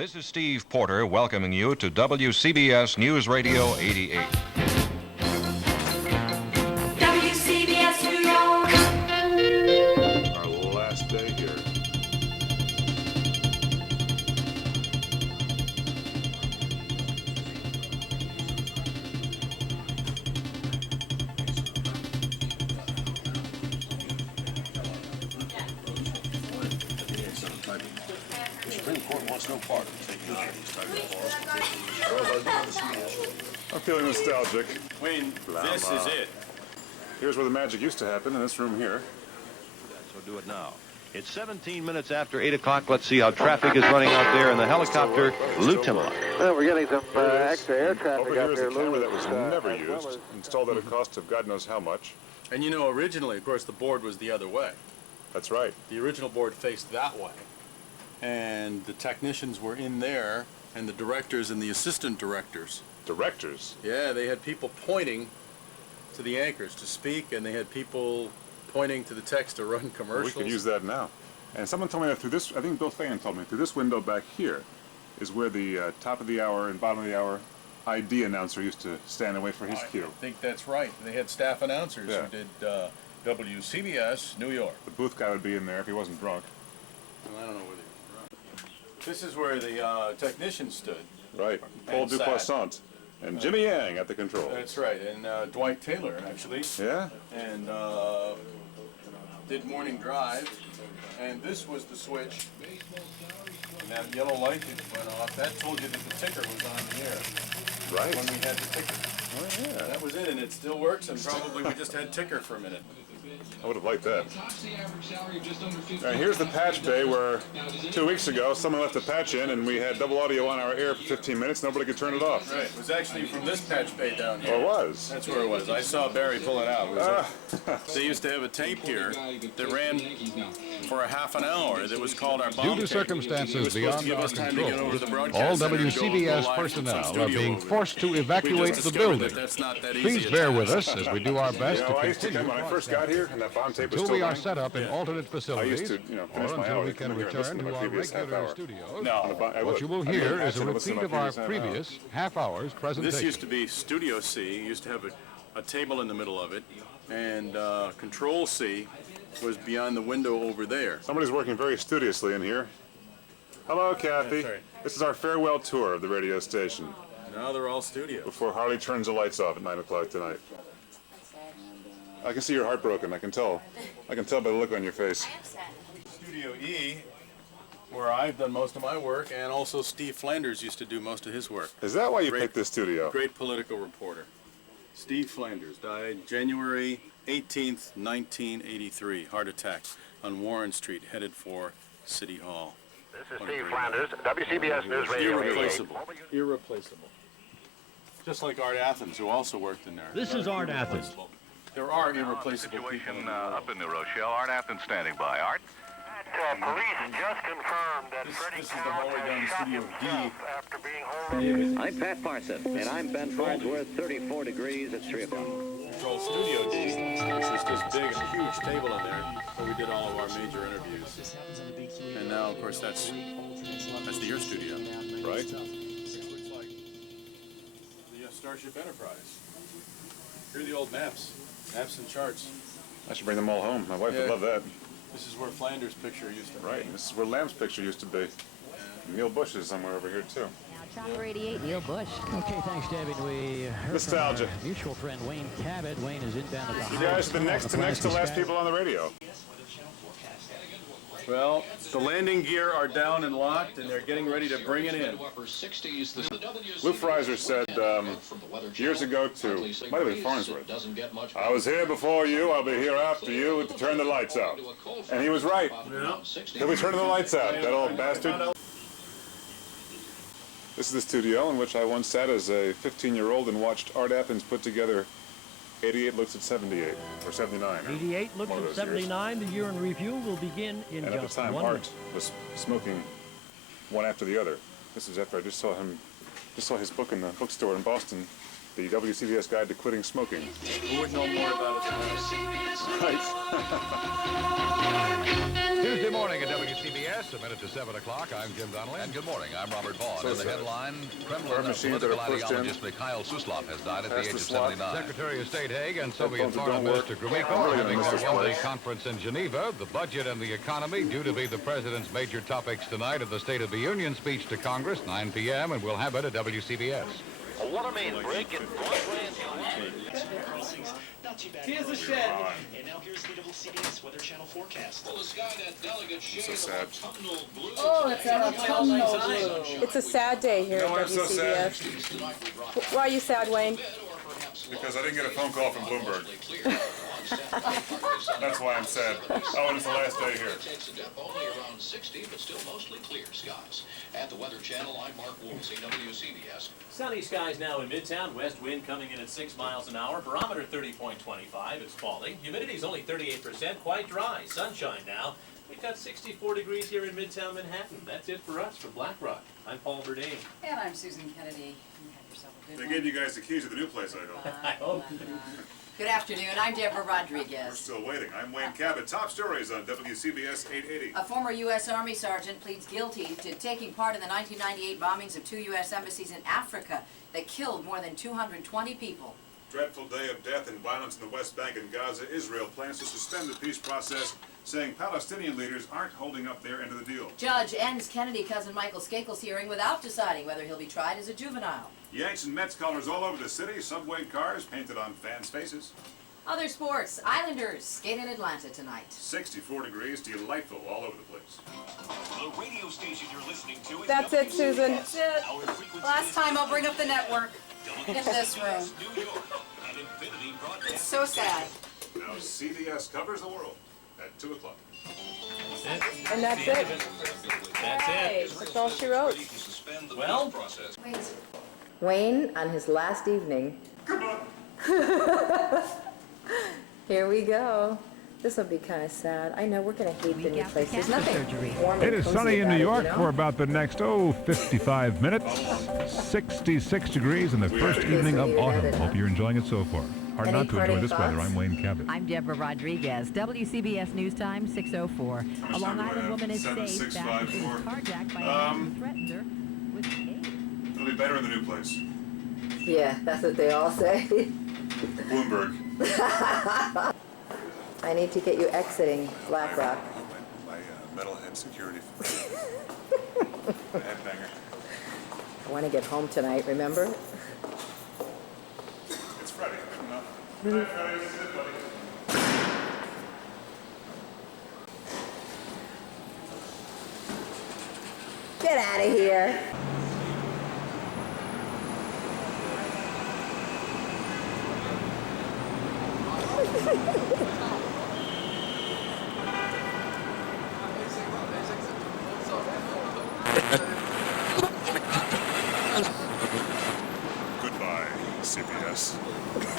This is Steve Porter welcoming you to WCBS News Radio 88. WCBS New York. Our last day here. The Supreme Court wants no part of taking out these type of laws. I'm feeling nostalgic. Wayne, this is it. Here's where the magic used to happen, in this room here. So do it now. It's 17 minutes after 8 o'clock. Let's see how traffic is running out there in the helicopter Lieutenant. Well, we're getting some extra air traffic Over here out is there, a camera Lou. that was never used, installed at a cost of God knows how much. And you know, originally, of course, the board was the other way. That's right. The original board faced that way. And the technicians were in there, and the directors and the assistant directors. Directors? Yeah, they had people pointing to the anchors to speak, and they had people pointing to the text to run commercials. We could use that now. And someone told me that through this, I think Bill Fagan told me, through this window back here is where the top of the hour and bottom of the hour ID announcer used to stand and wait for his cue. I think that's right. They had staff announcers Yeah. who did WCBS New York. The booth guy would be in there if he wasn't drunk. Well, I don't know whether you're right. This is where the technicians stood. Right. Paul And Dupoissant. And Jimmy Yang at the controls. That's right, and Dwight Taylor, actually. Yeah? And did morning drive, and this was the switch, and that yellow light that went off, that told you that the ticker was on the air. Right. When we had the ticker. Oh, yeah. That was it, and it still works, and probably we just had ticker for a minute. I would have liked that. Now here's the patch bay where 2 weeks ago someone left a patch in and we had double audio on our air for 15 minutes. Nobody could turn it off. Right, it was actually from this patch bay down here. Or it was. That's where it was. I saw Barry pull it out. It was they used to have a tape here that ran for a half an hour that was called our bomb Due to tape. circumstances beyond our control, all WCBS WCBS personnel are being forced to evacuate the building. Please bear with us as we do our best You to know, I used to continue come when I first got here and that bomb tape was until still we are running. set up in alternate I facilities, used to, finish or my until hour. we can Come here and listen return to to my our previous half regular hour. studios. No. What you will hear is a repeat of our previous half hour's This presentation. used to be Studio C. Used to have a table in the middle of it, and Control C was beyond the window over there. Somebody's working very studiously in here. Hello, Kathy. Sorry. This is our farewell tour of the radio station Now they're all studio. before Harley turns the lights off at 9 o'clock tonight. I can see you're heartbroken. I can tell. I can tell by the look on your face. Studio E, where I've done most of my work, and also Steve Flanders used to do most of his work. Is that why you Great. picked this studio? Great political reporter. Steve Flanders died January 18th, 1983, heart attack on Warren Street, headed for City Hall. This is Steve Flanders, WCBS News Radio 88. Irreplaceable. Irreplaceable. Just like Art Athens, who also worked in there. This is Art Athens. There are irreplaceable people in the world. Up in New Rochelle. Art Athens standing by. Art? Police just confirmed that This is the hallway down to Studio D. I'm Pat Parson, and I'm Ben Farnsworth, 34 degrees at 3 o'clock. Control Studio D, which is this big, huge table in there where we did all of our major interviews. And now, of course, that's the Your Studio, Right? Looks like the Starship Enterprise. Here are the old maps and charts. I should bring them all home. My wife Yeah. would love that. This is where Flanders' picture used to be. Right. This is where Lamb's picture used to be. Neil Bush is somewhere over here too. Chopper 88, Neil Bush. Okay, thanks, David. We heard Nostalgia. from our mutual friend Wayne Cabot. Wayne is inbound at the You guys are the next to last people on the radio. Well, the landing gear are down and locked, and they're getting ready to bring it in. Lou Freiser said years ago to, might have been Farnsworth, I was here before you, I'll be here after you to turn the lights out. And he was right. He'll be turning the lights out, that old bastard. This is the studio in which I once sat as a 15-year-old and watched Art Athens put together 88 Looks at 78, or 79. 88 looks one of at those years. 79. The year in review will begin in And at the just time, 1 Art minute. was smoking one after the other. This is after I just saw his book in the bookstore in Boston, The the WCBS Guide to Quitting Smoking. Who would know more about it than us? Right. Tuesday morning at WCBS, a minute to 7 o'clock. I'm Jim Donnelly. And good morning, I'm Robert Vaughn. So In the sad. headline, Our Kremlin machines that political are pushed in. ideologist Mikhail Suslov has died at the Past age the of slot. 79. Secretary of State Haig and Soviet Headphones that Foreign don't Minister work. Gromyko I'm are really having gonna their miss this one-day place. conference in Geneva. The budget and the economy due to be the president's major topics tonight of the State of the Union speech to Congress, 9 p.m., and we'll have it at WCBS. What a main break and Here's the shed. And now here's the WCBS Weather Channel forecast. So sad. Oh, it's autumnal blue. It's a sad day here You know why at I'm so sad? WCBS. Why are you sad, Wayne? Because I didn't get a phone call from Bloomberg. That's why I'm sad. Oh, and it's the last day here. Only around 60, but still mostly clear skies. At the Weather Channel, I'm Mark Woolsey, WCBS. Sunny skies now in Midtown. West wind coming in at 6 miles an hour. Barometer 30.25. It's falling. Humidity's only 38%. Quite dry. Sunshine now. We've got 64 degrees here in Midtown Manhattan. That's it for us from Black Rock. I'm Paul Verdane. And I'm Susan Kennedy. You had yourself a good They one. gave you guys the keys to the new place, I hope. I hope. Good afternoon. I'm Deborah We're Rodriguez. still waiting. I'm Wayne Cabot. Top stories on WCBS 880. A former U.S. Army sergeant pleads guilty to taking part in the 1998 bombings of 2 U.S. embassies in Africa that killed more than 220 people. Dreadful day of death and violence in the West Bank and Gaza. Israel plans to suspend the peace process, saying Palestinian leaders aren't holding up their end of the deal. Judge ends Kennedy cousin Michael Skakel's hearing without deciding whether he'll be tried as a juvenile. Yanks and Mets colors all over the city. Subway cars painted on fans' faces. Other sports. Islanders skate in Atlanta tonight. 64 degrees. Delightful all over the place. The radio station you're listening to is That's it, Susan. That's it. Last time I'll bring up the network in this room. New York and Infinity Broadband. It's so sad. Now CBS covers the world at 2 o'clock. And that's it. That's it. That's all she wrote. Well, Wayne on his last evening. Here we go. This will be kind of sad. I know we're going to hate the new place. There's nothing warm and It is cozy sunny in about New it, York you know? for about the next, 55 minutes. 66 degrees in the first evening of autumn. Hope you're enjoying it so far. Hard Any not to enjoy parting this weather. thoughts? I'm Wayne Cabot. I'm Deborah Rodriguez. WCBS News Time, 6:04. A Long Island woman is safe after she was carjacked by a man who threatened her with AIDS. It'll be better in the new place. Yeah, that's what they all say. Bloomberg. I need to get you exiting Black Rock. My metalhead security. Headbanger. I want to get home tonight, remember? It's Freddie. No. Hi, Freddie. This is it, buddy. Get out of here.